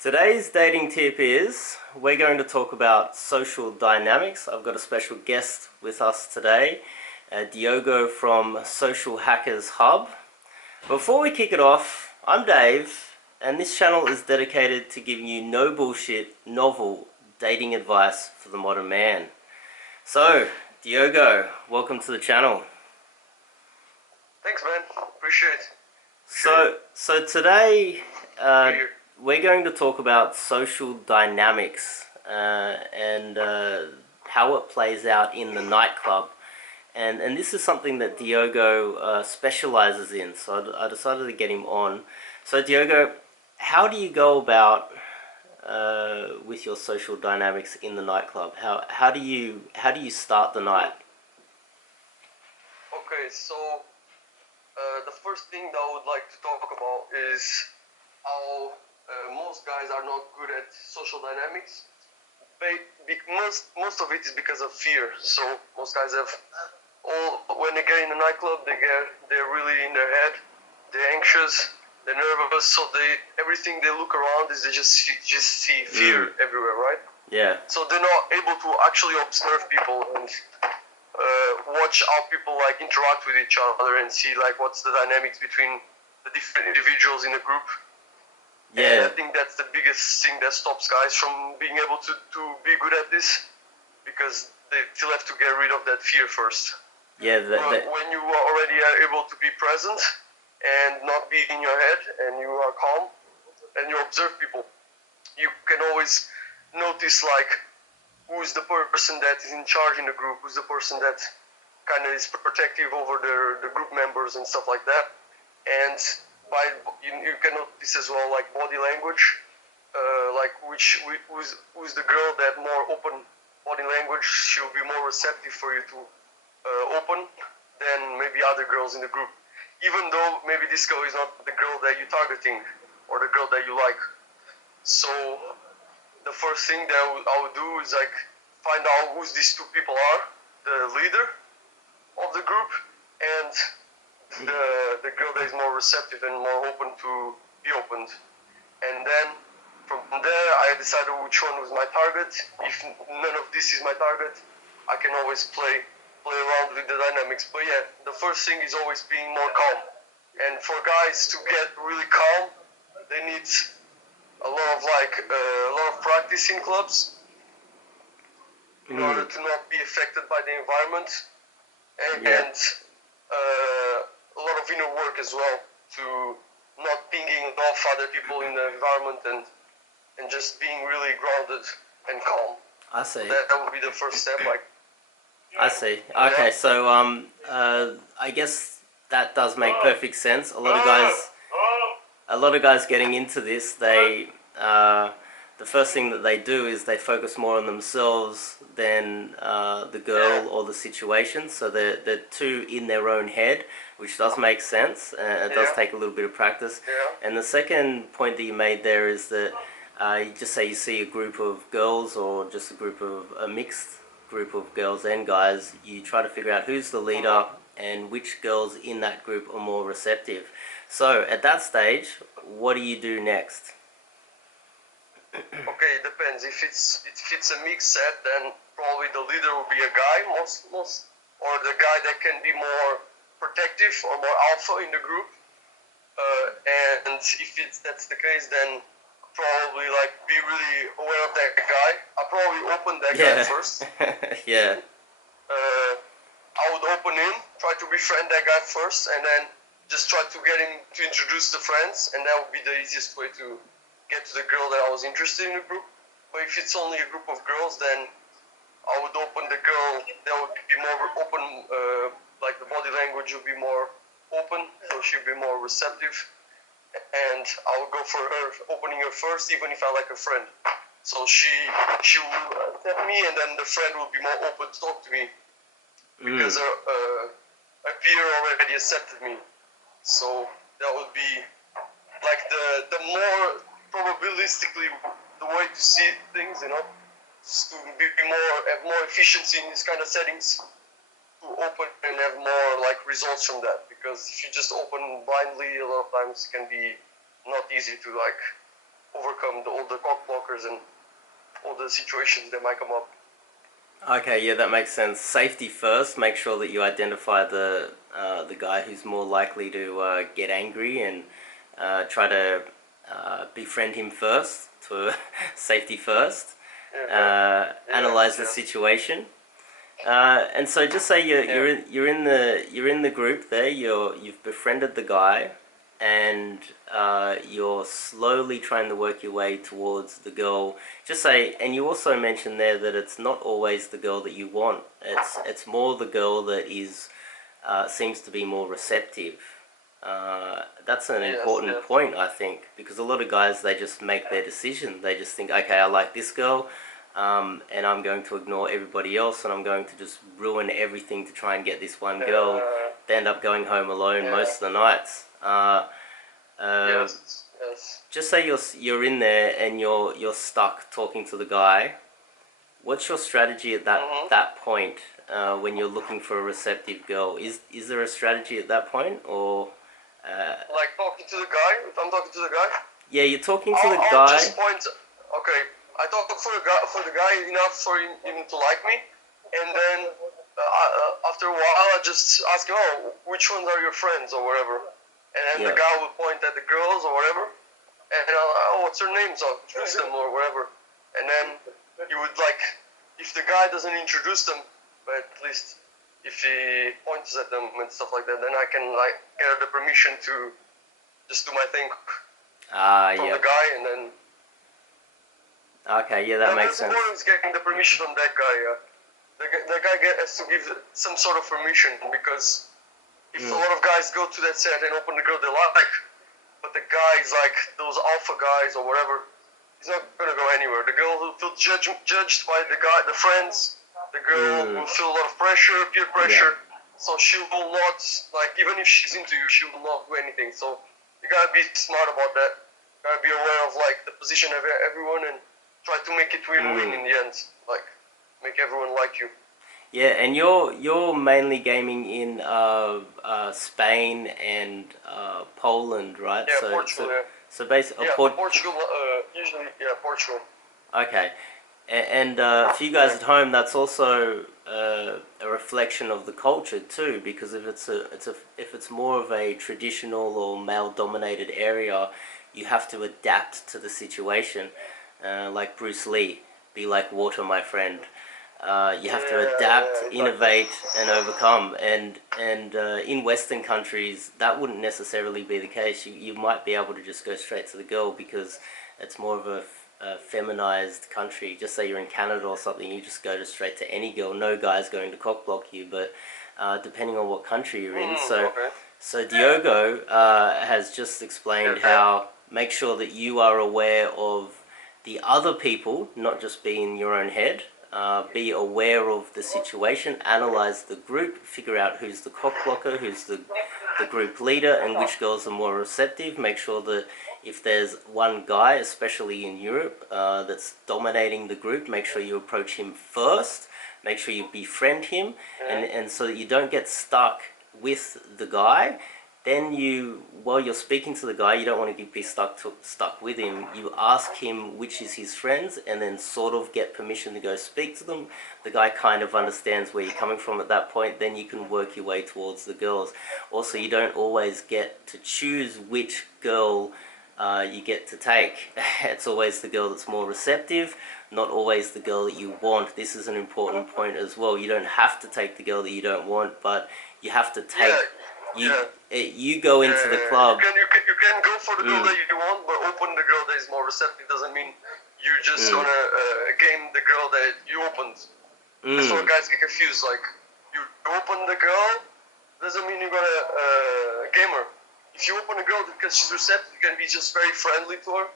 Today's dating tip is we're going to talk about social dynamics. I've got a special guest with us today, Diogo from Social Hackers Hub. Before we kick it off, I'm Dave, and this channel is dedicated to giving you no bullshit, novel dating advice for the modern man. So, Diogo, welcome to the channel. Thanks, man. Appreciate it. So today, we're going to talk about social dynamics and how it plays out in the nightclub. And this is something that Diogo specializes in, so I decided to get him on. So Diogo, how do you go about with your social dynamics in the nightclub? How do you start the night? Okay, so the first thing that I would like to talk about is how most guys are not good at social dynamics. Most of it is because of fear. So most guys have when they get in the nightclub, they're really in their head. They're anxious. They're nervous. So everything they look around is they just see fear everywhere, right? Yeah. So they're not able to actually observe people and watch how people like interact with each other and see like what's the dynamics between the different individuals in the group. Yeah. And I think that's the biggest thing that stops guys from being able to be good at this, because they still have to get rid of that fear first. Yeah. When you are already able to be present and not be in your head and you are calm and you observe people, you can always notice like who's the person that is in charge in the group, who's the person that kind of is protective over the group members and stuff like that. And you can notice as well like body language, like who's the girl that more open body language, she'll be more receptive for you to open than maybe other girls in the group, even though maybe this girl is not the girl that you're targeting or the girl that you like. So the first thing that I would do is like find out who these two people are, the leader of the group and the girl that is more receptive and more open to be opened. And then from there I decided which one was my target. If none of this is my target, I can always play around with the dynamics. But yeah, the first thing is always being more calm. And for guys to get really calm, they need a lot of practice in clubs in order to not be affected by the environment, and a lot of inner work as well to not pinging off other people in the environment and just being really grounded and calm. I see. That would be the first step. I see. Okay, so I guess that does make perfect sense. A lot of guys getting into this, they the first thing that they do is they focus more on themselves than the girl or the situation. So they're too in their own head, which does make sense. It does take a little bit of practice. And the second point that you made there is that you just say you see a group of girls or just a mixed group of girls and guys, you try to figure out who's the leader and which girls in that group are more receptive. So at that stage, what do you do next? Okay, it depends. If it's a mixed set, then probably the leader will be a guy, most, or the guy that can be more protective or more alpha in the group. And if that's the case, then probably like be really aware of that guy. I'll probably open that guy first. Yeah. I would open him, try to befriend that guy first, and then just try to get him to introduce the friends, and that would be the easiest way to get to the girl that I was interested in the group. But if it's only a group of girls, then I would open the girl that would be more open, like the body language would be more open, so she'd be more receptive. And I would go for her, opening her first, even if I like her friend. So she will accept me, and then the friend will be more open to talk to me because her peer already accepted me. So that would be like the more probabilistically the way to see things, just to have more efficiency in these kind of settings, to open and have more like results from that. Because if you just open blindly, a lot of times it can be not easy to like overcome all the cock blockers and all the situations that might come up. Okay, yeah, that makes sense. Safety first. Make sure that you identify the guy who's more likely to get angry and try to befriend him first. To safety first. Analyze the situation. And so, just say you're in the group there. You've befriended the guy, and you're slowly trying to work your way towards the girl. Just say, and you also mentioned there that it's not always the girl that you want. It's more the girl that is seems to be more receptive. That's an important point, I think, because a lot of guys, they just make their decision. They just think, okay, I like this girl. And I'm going to ignore everybody else, and I'm going to just ruin everything to try and get this one girl. They end up going home alone most of the nights. Yes. Just say you're in there and you're stuck talking to the guy. What's your strategy at that point when you're looking for a receptive girl? Is there a strategy at that point, or like talking to the guy? If I'm talking to the guy? Yeah, you're talking to the I'll guy. just point. Okay, I talk for the guy enough for him to like me, and then after a while I just ask him, oh, which ones are your friends or whatever, and then the guy will point at the girls or whatever, and oh, what's her name? So I'll introduce them or whatever, and then you would like, if the guy doesn't introduce them, but at least if he points at them and stuff like that, then I can like get the permission to just do my thing from the guy, and then. Okay, yeah, that makes sense. The important is getting the permission from that guy. The guy has to give some sort of permission, because if a lot of guys go to that set and open the girl they like, but the guys like those alpha guys or whatever, he's not gonna go anywhere. The girl will feel judged by the guy, the friends. The girl will feel a lot of pressure, peer pressure. So she will not, like, even if she's into you, she will not do anything. So you gotta be smart about that. You gotta be aware of like the position of everyone and try to make it win-win in the end, like make everyone like you. Yeah, and you're mainly gaming in Spain and Poland, right? Yeah, Portugal. So basically, Portugal. Usually, Portugal. Okay, and for you guys at home, that's also a reflection of the culture too, because if it's more of a traditional or male-dominated area, you have to adapt to the situation. Like Bruce Lee, be like water, my friend. You have to adapt, innovate, and overcome. And in Western countries, that wouldn't necessarily be the case. You might be able to just go straight to the girl because it's more of a feminized country. Just say you're in Canada or something, you just go straight to any girl. No guy's going to cock block you, but depending on what country you're in. So Diogo has just explained how make sure that you are aware of the other people, not just be in your own head. Be aware of the situation, analyze the group, figure out who's the cock blocker, who's the group leader, and which girls are more receptive. Make sure that if there's one guy, especially in Europe, that's dominating the group, make sure you approach him first. Make sure you befriend him, and so that you don't get stuck with the guy. Then while you're speaking to the guy, you don't want to be stuck with him. You ask him which is his friends, and then sort of get permission to go speak to them. The guy kind of understands where you're coming from at that point. Then you can work your way towards the girls. Also, you don't always get to choose which girl you get to take. It's always the girl that's more receptive, not always the girl that you want. This is an important point as well. You don't have to take the girl that you don't want, but you have to take. You go into the club. You can go for the girl that you want, but open the girl that is more receptive doesn't mean you're just gonna game the girl that you opened. That's why guys get confused. Like, you open the girl doesn't mean you're gonna game her. If you open a girl because she's receptive, you can be just very friendly to her,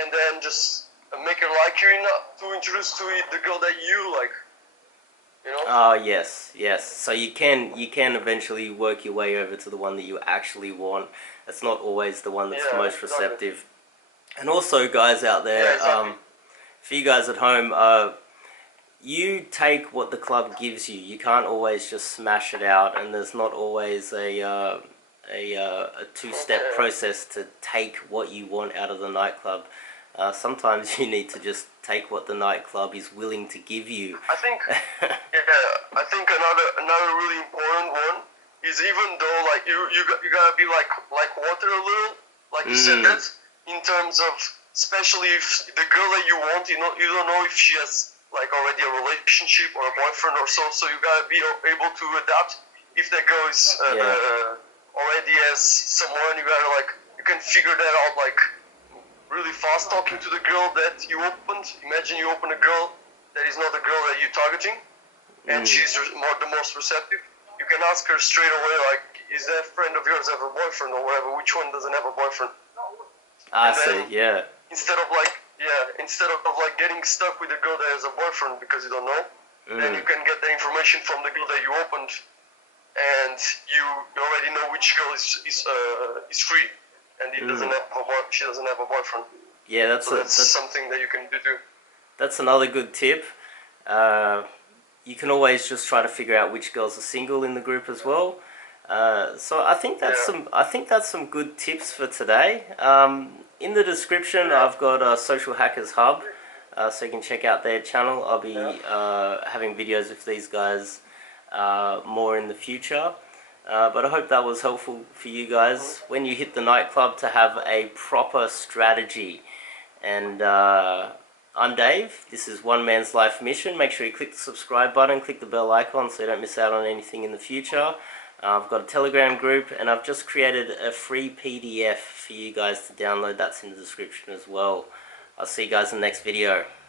and then just make her like you enough to introduce to the girl that you like. You know? Oh, yes. So you can eventually work your way over to the one that you actually want. It's not always the one that's the most receptive. And also, guys out there, for you guys at home, you take what the club gives you. You can't always just smash it out, and there's not always a two-step process to take what you want out of the nightclub. Sometimes you need to just take what the nightclub is willing to give you. I think, yeah, I think another really important one is, even though like you gotta be like water a little, like you said that, in terms of, especially if the girl that you want, you don't know if she has like already a relationship or a boyfriend or so. So you gotta be able to adapt. If that girl is already has someone, you can figure that out like really fast, talking to the girl that you opened. Imagine you open a girl that is not the girl that you're targeting, and she's the most receptive. You can ask her straight away, like, is that friend of yours have a boyfriend or whatever? Which one doesn't have a boyfriend? I see, yeah. Instead of like getting stuck with a girl that has a boyfriend because you don't know, then you can get the information from the girl that you opened, and you already know which girl is free, and she doesn't have a boyfriend. Yeah, that's something that you can do too. That's another good tip. You can always just try to figure out which girls are single in the group as well. So I think that's some good tips for today. In the description, I've got a Social Hackers Hub, so you can check out their channel. I'll be having videos with these guys more in the future. But I hope that was helpful for you guys when you hit the nightclub to have a proper strategy. And I'm Dave. This is One Man's Life Mission. Make sure you click the subscribe button, click the bell icon so you don't miss out on anything in the future. I've got a Telegram group, and I've just created a free PDF for you guys to download. That's in the description as well. I'll see you guys in the next video.